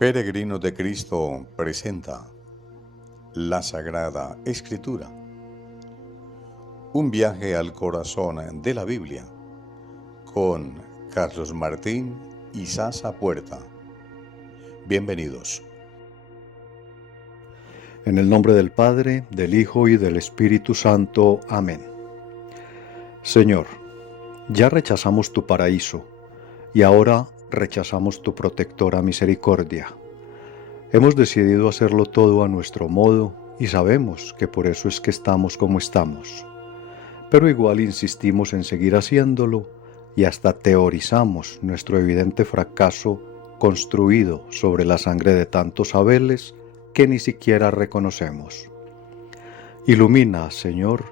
Peregrinos de Cristo presenta la Sagrada Escritura, un viaje al corazón de la Biblia, con Carlos Martín y Sasa Puerta. Bienvenidos. En el nombre del Padre, del Hijo y del Espíritu Santo. Amén. Señor, ya rechazamos tu paraíso y ahora rechazamos tu protectora misericordia. Hemos decidido hacerlo todo a nuestro modo y sabemos que por eso es que estamos como estamos. Pero igual insistimos en seguir haciéndolo y hasta teorizamos nuestro evidente fracaso construido sobre la sangre de tantos Abeles que ni siquiera reconocemos. Ilumina, Señor,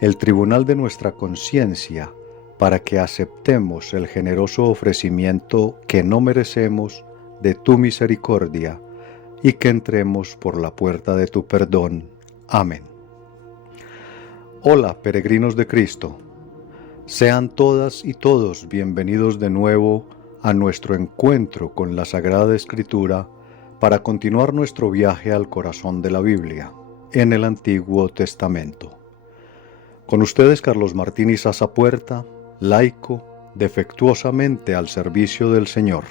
el tribunal de nuestra conciencia para que aceptemos el generoso ofrecimiento que no merecemos de tu misericordia y que entremos por la puerta de tu perdón. Amén. Hola, peregrinos de Cristo. Sean todas y todos bienvenidos de nuevo a nuestro encuentro con la Sagrada Escritura para continuar nuestro viaje al corazón de la Biblia, en el Antiguo Testamento. Con ustedes Carlos Martín y Sasa Puerta, laico, defectuosamente al servicio del Señor.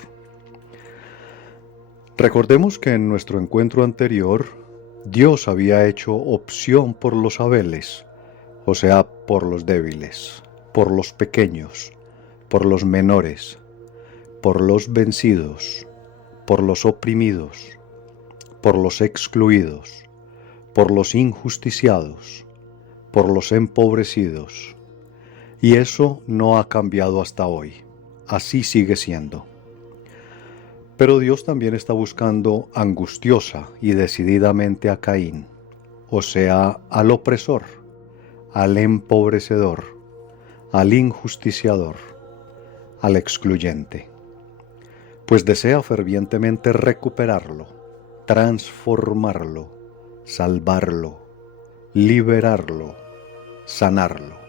Recordemos que en nuestro encuentro anterior, Dios había hecho opción por los Abeles, o sea, por los débiles, por los pequeños, por los menores, por los vencidos, por los oprimidos, por los excluidos, por los injusticiados, por los empobrecidos. Y eso no ha cambiado hasta hoy. Así sigue siendo. Pero Dios también está buscando angustiosa y decididamente a Caín, o sea, al opresor, al empobrecedor, al injusticiador, al excluyente. Pues desea fervientemente recuperarlo, transformarlo, salvarlo, liberarlo, sanarlo.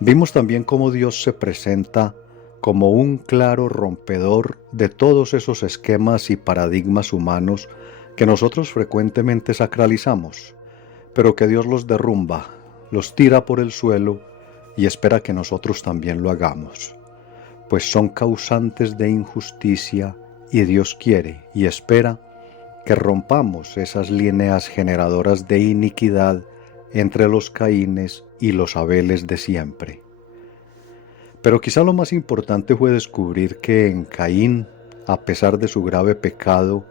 Vimos también cómo Dios se presenta como un claro rompedor de todos esos esquemas y paradigmas humanos que nosotros frecuentemente sacralizamos, pero que Dios los derrumba, los tira por el suelo y espera que nosotros también lo hagamos, pues son causantes de injusticia y Dios quiere y espera que rompamos esas líneas generadoras de iniquidad entre los Caínes y los Abeles de siempre. Pero quizá lo más importante fue descubrir que en Caín, a pesar de su grave pecado,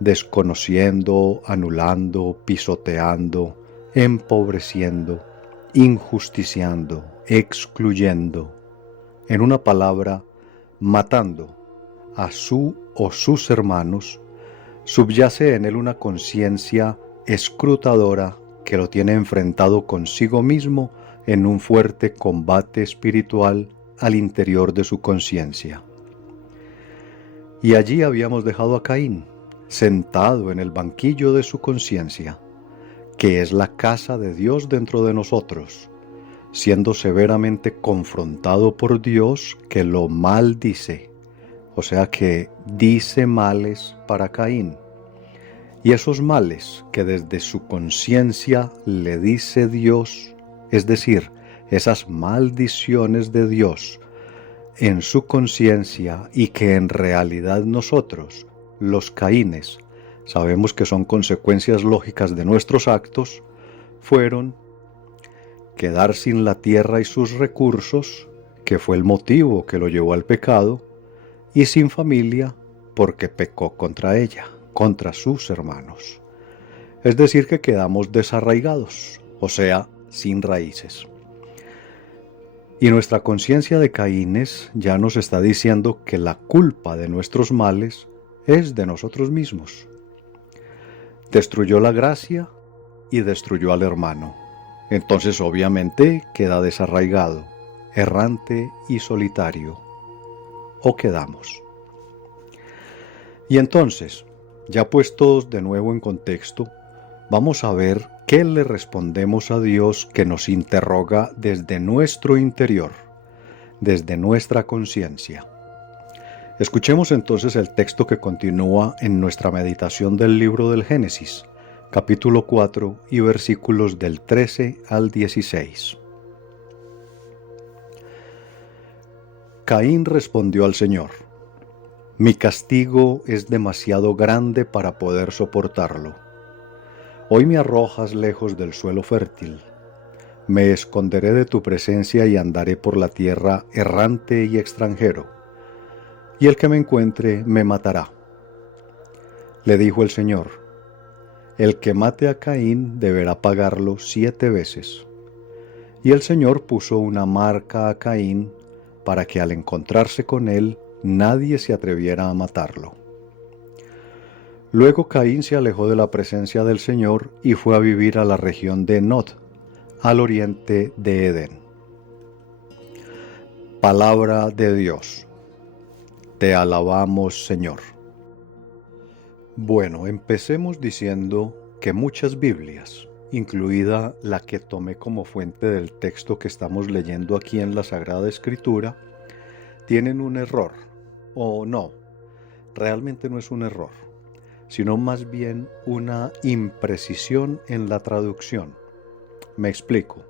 desconociendo, anulando, pisoteando, empobreciendo, injusticiando, excluyendo, en una palabra, matando a su o sus hermanos, subyace en él una conciencia escrutadora que lo tiene enfrentado consigo mismo en un fuerte combate espiritual al interior de su conciencia. Y allí habíamos dejado a Caín, sentado en el banquillo de su conciencia, que es la casa de Dios dentro de nosotros, siendo severamente confrontado por Dios que lo maldice, o sea que dice males para Caín. Y esos males que desde su conciencia le dice Dios, es decir, esas maldiciones de Dios en su conciencia y que en realidad nosotros, los Caínes, sabemos que son consecuencias lógicas de nuestros actos, fueron quedar sin la tierra y sus recursos, que fue el motivo que lo llevó al pecado, y sin familia, porque pecó contra ella, contra sus hermanos. Es decir, que quedamos desarraigados, o sea, sin raíces. Y nuestra conciencia de Caínes ya nos está diciendo que la culpa de nuestros males es de nosotros mismos. Destruyó la gracia y destruyó al hermano. Entonces obviamente queda desarraigado, errante y solitario. O quedamos. Y entonces, ya puestos de nuevo en contexto, vamos a ver qué le respondemos a Dios que nos interroga desde nuestro interior, desde nuestra conciencia. Escuchemos entonces el texto que continúa en nuestra meditación del libro del Génesis, capítulo 4 y versículos del 13 al 16. Caín respondió al Señor: Mi castigo es demasiado grande para poder soportarlo. Hoy me arrojas lejos del suelo fértil. Me esconderé de tu presencia y andaré por la tierra errante y extranjero, y el que me encuentre me matará. Le dijo el Señor: El que mate a Caín deberá pagarlo 7 veces. Y el Señor puso una marca a Caín para que al encontrarse con él nadie se atreviera a matarlo. Luego Caín se alejó de la presencia del Señor y fue a vivir a la región de Nod, al oriente de Edén. Palabra de Dios. Te alabamos, Señor. Bueno, empecemos diciendo que muchas Biblias, incluida la que tomé como fuente del texto que estamos leyendo aquí en la Sagrada Escritura, tienen un error, o no, realmente no es un error, sino más bien una imprecisión en la traducción. Me explico.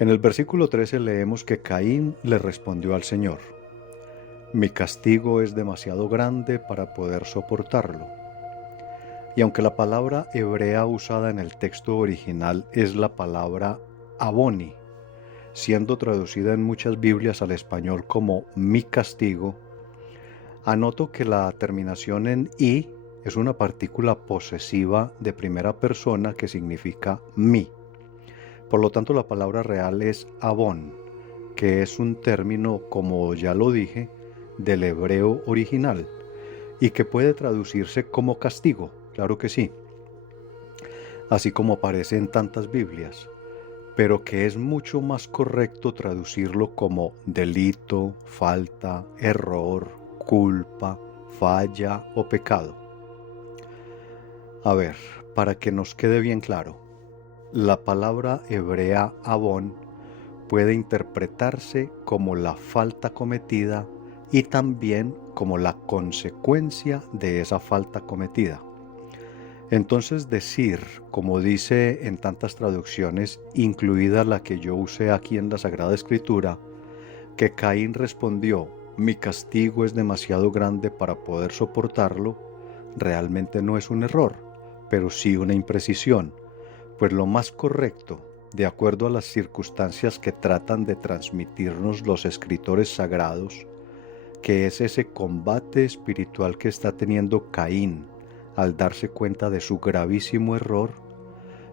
En el versículo 13 leemos que Caín le respondió al Señor: Mi castigo es demasiado grande para poder soportarlo. Y aunque la palabra hebrea usada en el texto original es la palabra aboni, siendo traducida en muchas Biblias al español como mi castigo, anoto que la terminación en i es una partícula posesiva de primera persona que significa mi. Por lo tanto, la palabra real es abón, que es un término, como ya lo dije, del hebreo original y que puede traducirse como castigo, claro que sí, así como aparece en tantas Biblias, pero que es mucho más correcto traducirlo como delito, falta, error, culpa, falla o pecado. A ver, para que nos quede bien claro, la palabra hebrea abón puede interpretarse como la falta cometida y también como la consecuencia de esa falta cometida. Entonces decir, como dice en tantas traducciones, incluida la que yo usé aquí en la Sagrada Escritura, que Caín respondió: mi castigo es demasiado grande para poder soportarlo, realmente no es un error, pero sí una imprecisión, pues lo más correcto, de acuerdo a las circunstancias que tratan de transmitirnos los escritores sagrados, que es ese combate espiritual que está teniendo Caín al darse cuenta de su gravísimo error,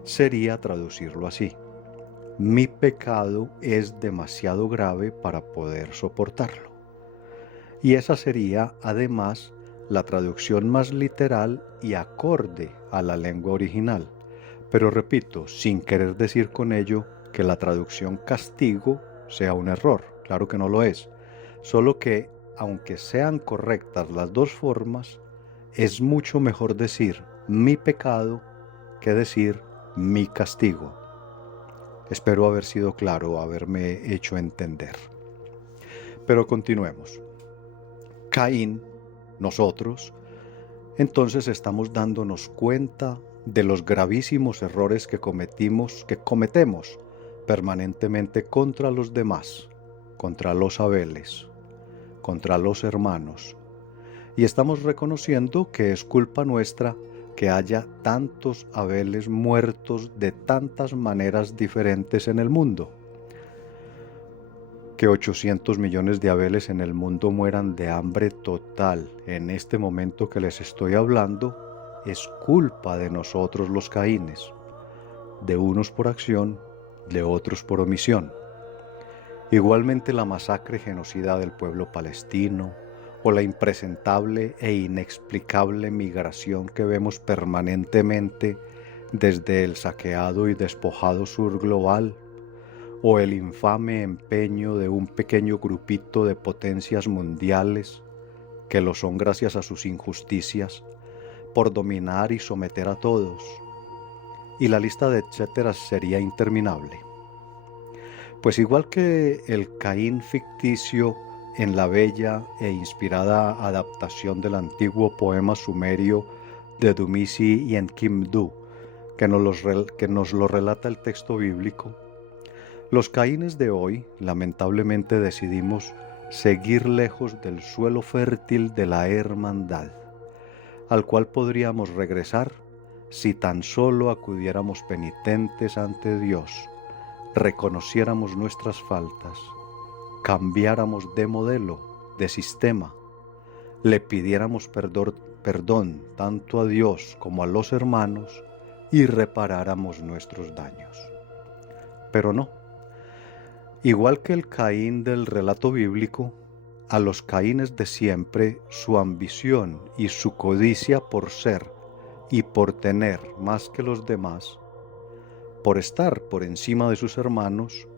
sería traducirlo así: mi pecado es demasiado grave para poder soportarlo. Y esa sería, además, la traducción más literal y acorde a la lengua original. Pero repito, sin querer decir con ello que la traducción castigo sea un error, claro que no lo es, solo que, aunque sean correctas las dos formas, es mucho mejor decir mi pecado que decir mi castigo. Espero haber sido claro, haberme hecho entender. Pero continuemos. Caín, nosotros, entonces estamos dándonos cuenta de los gravísimos errores que cometemos permanentemente contra los demás, contra los Abeles, contra los hermanos, y estamos reconociendo que es culpa nuestra que haya tantos Abeles muertos de tantas maneras diferentes en el mundo. Que 800 millones de Abeles en el mundo mueran de hambre total en este momento que les estoy hablando es culpa de nosotros los Caínes, de unos por acción, de otros por omisión. Igualmente la masacre genocida del pueblo palestino, o la impresentable e inexplicable migración que vemos permanentemente desde el saqueado y despojado sur global, o el infame empeño de un pequeño grupito de potencias mundiales, que lo son gracias a sus injusticias, por dominar y someter a todos, y la lista de etcétera sería interminable. Pues igual que el Caín ficticio en la bella e inspirada adaptación del antiguo poema sumerio de Dumisi y Enkidu, que nos lo relata el texto bíblico, los caínes de hoy lamentablemente decidimos seguir lejos del suelo fértil de la hermandad, al cual podríamos regresar si tan solo acudiéramos penitentes ante Dios, reconociéramos nuestras faltas, cambiáramos de modelo, de sistema, le pidiéramos perdón tanto a Dios como a los hermanos y reparáramos nuestros daños. Pero no. Igual que el Caín del relato bíblico, a los Caínes de siempre su ambición y su codicia por ser y por tener más que los demás, por estar por encima de sus hermanos,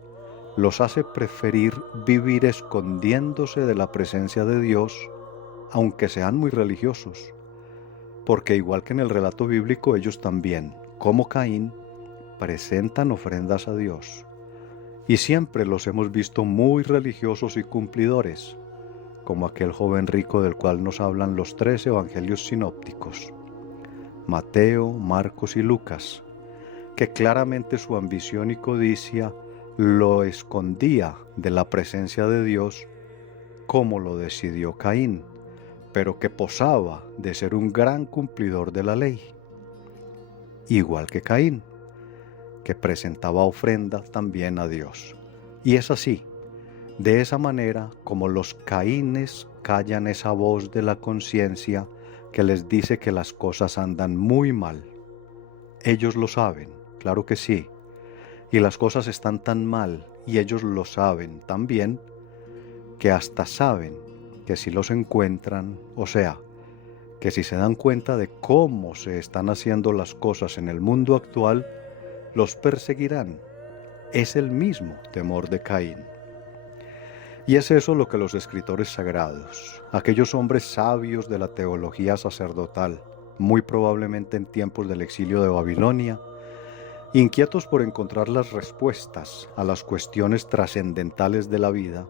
los hace preferir vivir escondiéndose de la presencia de Dios, aunque sean muy religiosos, porque igual que en el relato bíblico ellos también, como Caín, presentan ofrendas a Dios. Y siempre los hemos visto muy religiosos y cumplidores, como aquel joven rico del cual nos hablan los 3 evangelios sinópticos, Mateo, Marcos y Lucas, que claramente su ambición y codicia lo escondía de la presencia de Dios, como lo decidió Caín, pero que posaba de ser un gran cumplidor de la ley, igual que Caín, que presentaba ofrenda también a Dios. Y es así, de esa manera, como los Caínes callan esa voz de la conciencia que les dice que las cosas andan muy mal. Ellos lo saben, claro que sí, y las cosas están tan mal, y ellos lo saben también, que hasta saben que si los encuentran, o sea, que si se dan cuenta de cómo se están haciendo las cosas en el mundo actual, los perseguirán. Es el mismo temor de Caín. Y es eso lo que los escritores sagrados, aquellos hombres sabios de la teología sacerdotal, muy probablemente en tiempos del exilio de Babilonia, inquietos por encontrar las respuestas a las cuestiones trascendentales de la vida,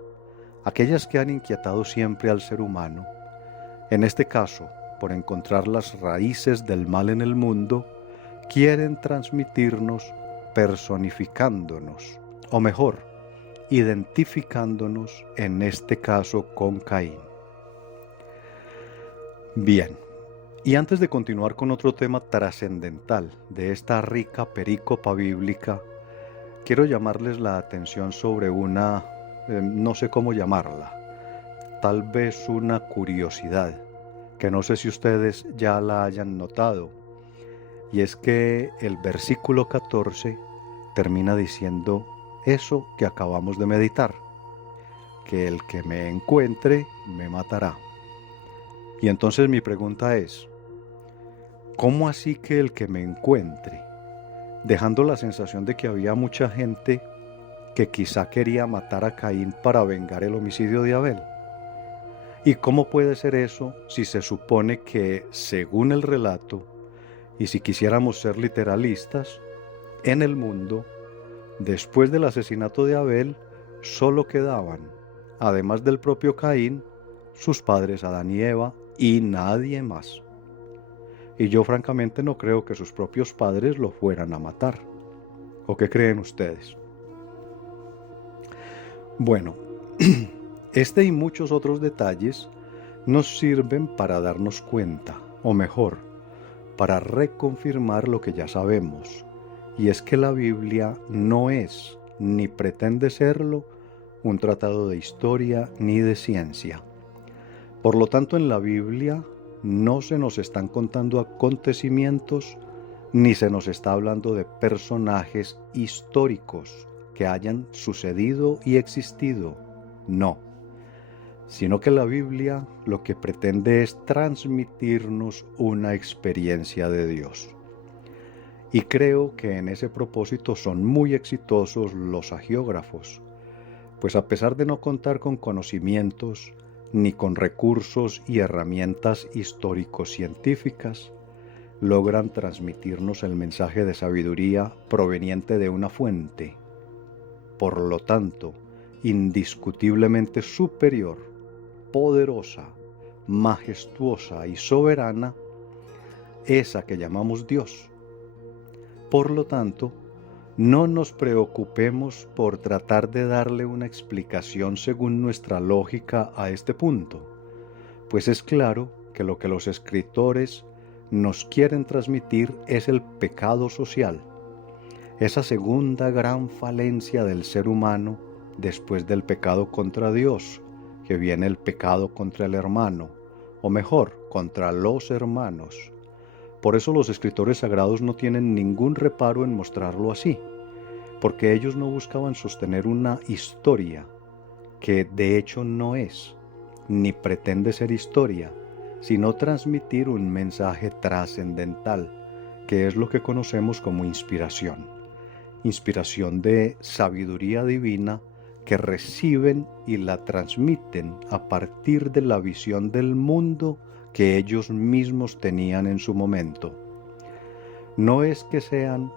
aquellas que han inquietado siempre al ser humano, en este caso, por encontrar las raíces del mal en el mundo, quieren transmitirnos personificándonos, o mejor, identificándonos en este caso con Caín. Bien, y antes de continuar con otro tema trascendental de esta rica perícopa bíblica, quiero llamarles la atención sobre una, no sé cómo llamarla, tal vez una curiosidad, que no sé si ustedes ya la hayan notado, y es que el versículo 14 termina diciendo eso que acabamos de meditar, que el que me encuentre me matará. Y entonces mi pregunta es, ¿cómo así que el que me encuentre? Dejando la sensación de que había mucha gente que quizá quería matar a Caín para vengar el homicidio de Abel. ¿Y cómo puede ser eso si se supone que, según el relato, y si quisiéramos ser literalistas, en el mundo, después del asesinato de Abel, solo quedaban, además del propio Caín, sus padres Adán y Eva y nadie más? Y yo francamente no creo que sus propios padres lo fueran a matar. ¿O qué creen ustedes? Bueno, este y muchos otros detalles nos sirven para darnos cuenta, o mejor, para reconfirmar lo que ya sabemos, y es que la Biblia no es, ni pretende serlo, un tratado de historia ni de ciencia. Por lo tanto, en la Biblia no se nos están contando acontecimientos, ni se nos está hablando de personajes históricos que hayan sucedido y existido, no, sino que la Biblia lo que pretende es transmitirnos una experiencia de Dios. Y creo que en ese propósito son muy exitosos los hagiógrafos, pues a pesar de no contar con conocimientos, ni con recursos y herramientas histórico-científicas, logran transmitirnos el mensaje de sabiduría proveniente de una fuente, por lo tanto, indiscutiblemente superior poderosa, majestuosa y soberana, esa que llamamos Dios. Por lo tanto, no nos preocupemos por tratar de darle una explicación según nuestra lógica a este punto, pues es claro que lo que los escritores nos quieren transmitir es el pecado social, esa segunda gran falencia del ser humano después del pecado contra Dios, que viene el pecado contra el hermano, o mejor, contra los hermanos. Por eso los escritores sagrados no tienen ningún reparo en mostrarlo así, porque ellos no buscaban sostener una historia que de hecho no es, ni pretende ser historia, sino transmitir un mensaje trascendental, que es lo que conocemos como inspiración. Inspiración de sabiduría divina que reciben y la transmiten a partir de la visión del mundo que ellos mismos tenían en su momento. No es que sean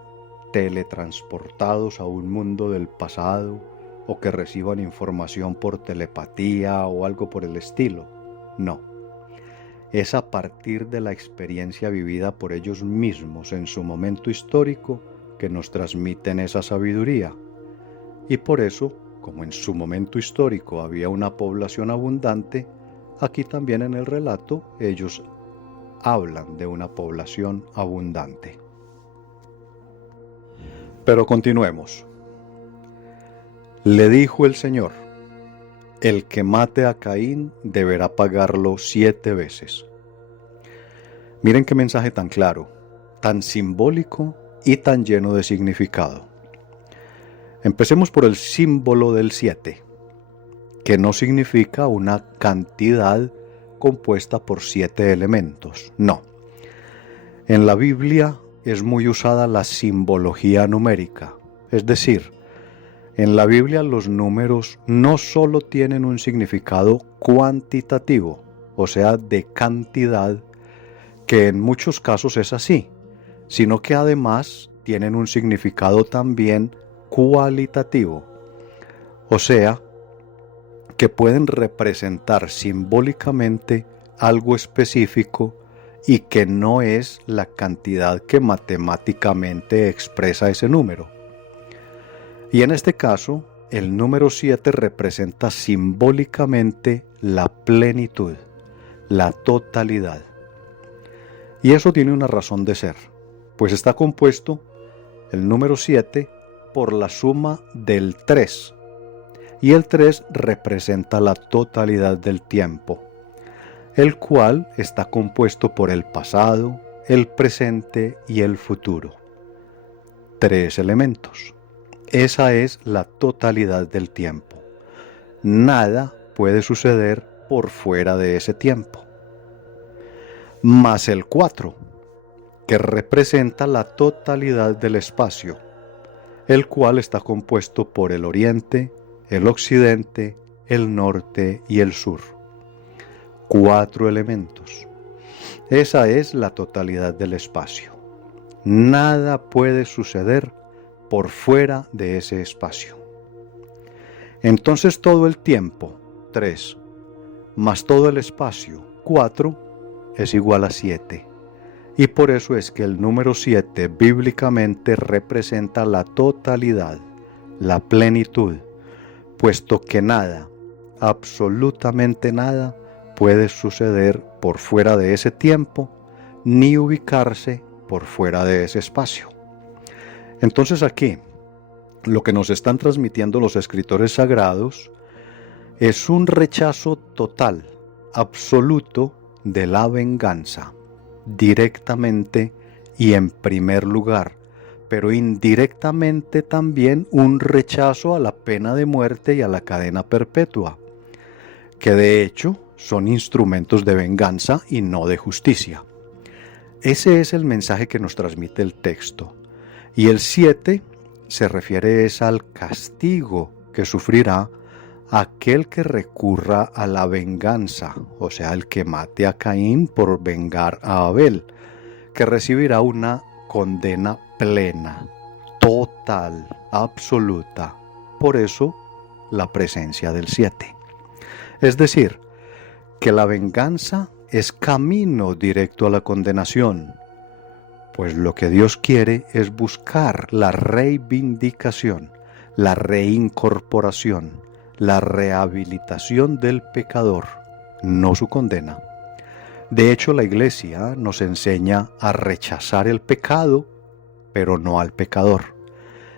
teletransportados a un mundo del pasado o que reciban información por telepatía o algo por el estilo. No. Es a partir de la experiencia vivida por ellos mismos en su momento histórico que nos transmiten esa sabiduría. Y por eso, como en su momento histórico había una población abundante, aquí también en el relato ellos hablan de una población abundante. Pero continuemos. Le dijo el Señor: el que mate a Caín deberá pagarlo 7 veces. Miren qué mensaje tan claro, tan simbólico y tan lleno de significado. Empecemos por el símbolo del 7, que no significa una cantidad compuesta por 7 elementos, no. En la Biblia es muy usada la simbología numérica, es decir, en la Biblia los números no solo tienen un significado cuantitativo, o sea, de cantidad, que en muchos casos es así, sino que además tienen un significado también cualitativo, o sea, que pueden representar simbólicamente algo específico y que no es la cantidad que matemáticamente expresa ese número. Y en este caso, el número 7 representa simbólicamente la plenitud, la totalidad. Y eso tiene una razón de ser, pues está compuesto el número 7 por la suma del 3, y el 3 representa la totalidad del tiempo, el cual está compuesto por el pasado, el presente y el futuro. 3 elementos. Esa es la totalidad del tiempo. Nada puede suceder por fuera de ese tiempo. Más el 4, que representa la totalidad del espacio, el cual está compuesto por el oriente, el occidente, el norte y el sur. 4 elementos. Esa es la totalidad del espacio. Nada puede suceder por fuera de ese espacio. Entonces todo el tiempo, 3, más todo el espacio, 4, es igual a 7. Y por eso es que el número 7 bíblicamente representa la totalidad, la plenitud, puesto que nada, absolutamente nada, puede suceder por fuera de ese tiempo, ni ubicarse por fuera de ese espacio. Entonces aquí, lo que nos están transmitiendo los escritores sagrados es un rechazo total, absoluto, de la venganza, directamente y en primer lugar, pero indirectamente también un rechazo a la pena de muerte y a la cadena perpetua, que de hecho son instrumentos de venganza y no de justicia. Ese es el mensaje que nos transmite el texto. Y el 7 se refiere al castigo que sufrirá aquel que recurra a la venganza, o sea, el que mate a Caín por vengar a Abel, que recibirá una condena plena, total, absoluta. Por eso, la presencia del 7. Es decir, que la venganza es camino directo a la condenación, pues lo que Dios quiere es buscar la reivindicación, la reincorporación, la rehabilitación del pecador, no su condena. De hecho, la Iglesia nos enseña a rechazar el pecado, pero no al pecador.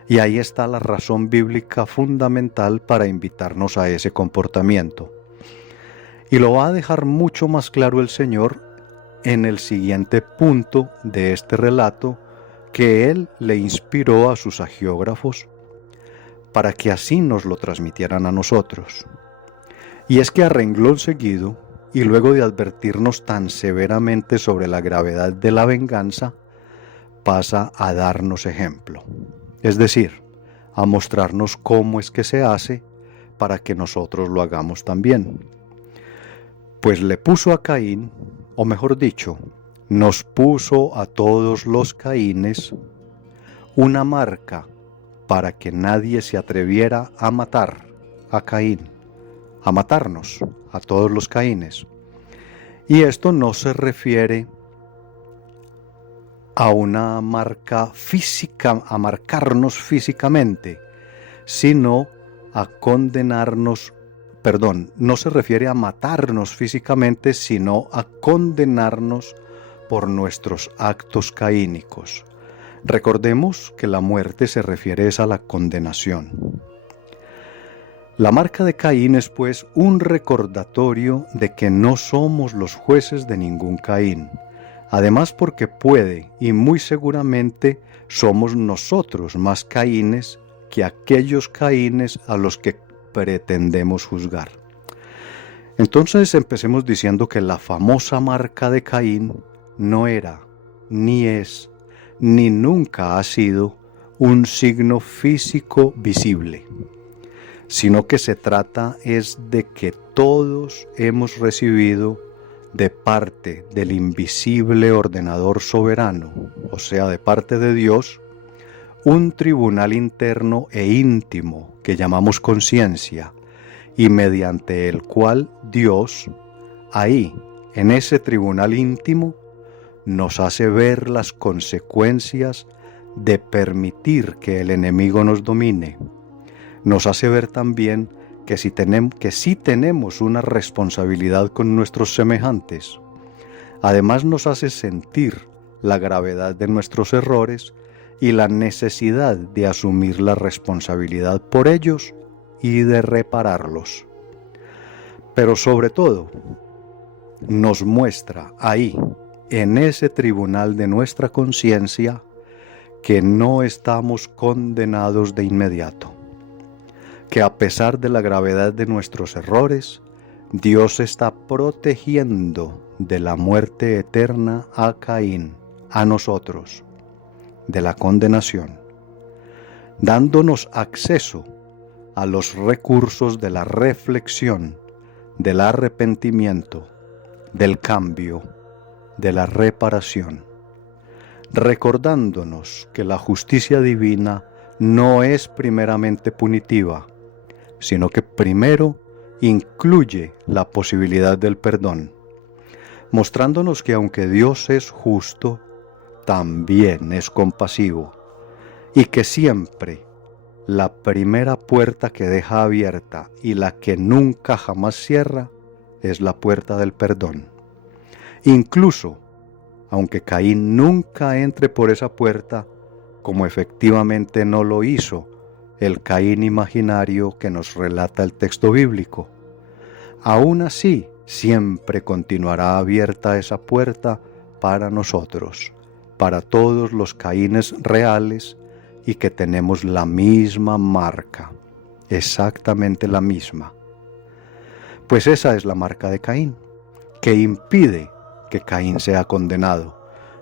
Y ahí está la razón bíblica fundamental para invitarnos a ese comportamiento. Y lo va a dejar mucho más claro el Señor en el siguiente punto de este relato que Él le inspiró a sus agiógrafos para que así nos lo transmitieran a nosotros. Y es que a renglón seguido, y luego de advertirnos tan severamente sobre la gravedad de la venganza, pasa a darnos ejemplo, es decir, a mostrarnos cómo es que se hace para que nosotros lo hagamos también. Pues le puso a Caín, o mejor dicho, nos puso a todos los Caínes una marca para que nadie se atreviera a matar a Caín, a matarnos a todos los Caínes. Y esto no se refiere a una marca física, a marcarnos físicamente, sino a condenarnos, no se refiere a matarnos físicamente, sino a condenarnos por nuestros actos caínicos. Recordemos que la muerte se refiere a la condenación. La marca de Caín es pues un recordatorio de que no somos los jueces de ningún Caín. Además porque puede y muy seguramente somos nosotros más Caínes que aquellos Caínes a los que pretendemos juzgar. Entonces empecemos diciendo que la famosa marca de Caín no era, ni es, ni nunca ha sido un signo físico visible, sino que se trata es de que todos hemos recibido de parte del invisible ordenador soberano, o sea, de parte de Dios, un tribunal interno e íntimo que llamamos conciencia, y mediante el cual Dios, ahí, en ese tribunal íntimo, nos hace ver las consecuencias de permitir que el enemigo nos domine. Nos hace ver también que sí tenemos una responsabilidad con nuestros semejantes. Además nos hace sentir la gravedad de nuestros errores y la necesidad de asumir la responsabilidad por ellos y de repararlos. Pero sobre todo, nos muestra ahí, en ese tribunal de nuestra conciencia, que no estamos condenados de inmediato, que a pesar de la gravedad de nuestros errores, Dios está protegiendo de la muerte eterna a Caín, a nosotros, de la condenación, dándonos acceso a los recursos de la reflexión, del arrepentimiento, del cambio, de la reparación, recordándonos que la justicia divina no es primeramente punitiva, sino que primero incluye la posibilidad del perdón, mostrándonos que aunque Dios es justo, también es compasivo, y que siempre la primera puerta que deja abierta y la que nunca jamás cierra es la puerta del perdón. Incluso, aunque Caín nunca entre por esa puerta, como efectivamente no lo hizo el Caín imaginario que nos relata el texto bíblico, aún así siempre continuará abierta esa puerta para nosotros, para todos los Caínes reales y que tenemos la misma marca, exactamente la misma. Pues esa es la marca de Caín, que impide que Caín sea condenado,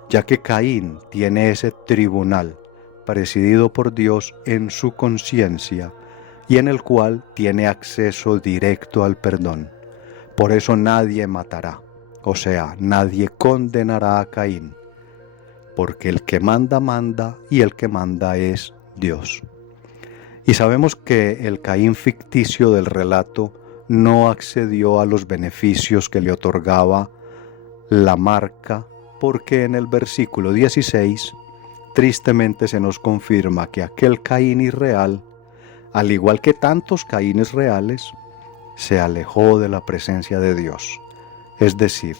ya que Caín tiene ese tribunal presidido por Dios en su conciencia y en el cual tiene acceso directo al perdón. Por eso nadie matará, o sea, nadie condenará a Caín, porque el que manda, manda, y el que manda es Dios. Y sabemos que el Caín ficticio del relato no accedió a los beneficios que le otorgaba la marca, porque en el versículo 16 tristemente se nos confirma que aquel Caín irreal, al igual que tantos Caínes reales, se alejó de la presencia de Dios. Es decir,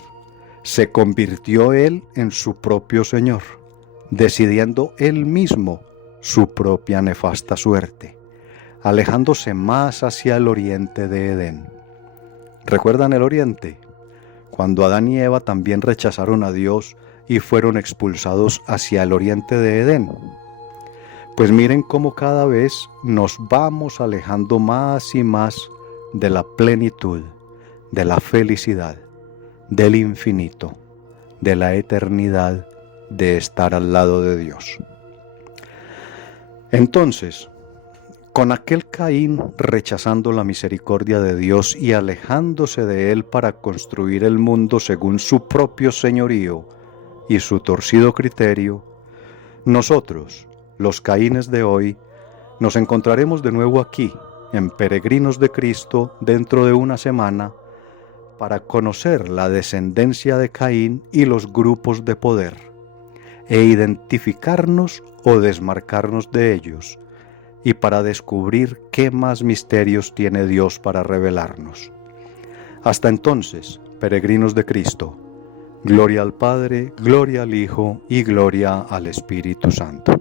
se convirtió él en su propio Señor, decidiendo él mismo su propia nefasta suerte, alejándose más hacia el oriente de Edén. ¿Recuerdan el oriente? Cuando Adán y Eva también rechazaron a Dios y fueron expulsados hacia el oriente de Edén. Pues miren cómo cada vez nos vamos alejando más y más de la plenitud, de la felicidad, del infinito, de la eternidad, de estar al lado de Dios. Entonces, con aquel Caín rechazando la misericordia de Dios y alejándose de él para construir el mundo según su propio señorío y su torcido criterio, nosotros, los Caínes de hoy, nos encontraremos de nuevo aquí, en Peregrinos de Cristo, dentro de una semana, para conocer la descendencia de Caín y los grupos de poder, e identificarnos o desmarcarnos de ellos, y para descubrir qué más misterios tiene Dios para revelarnos. Hasta entonces, peregrinos de Cristo, gloria al Padre, gloria al Hijo y gloria al Espíritu Santo.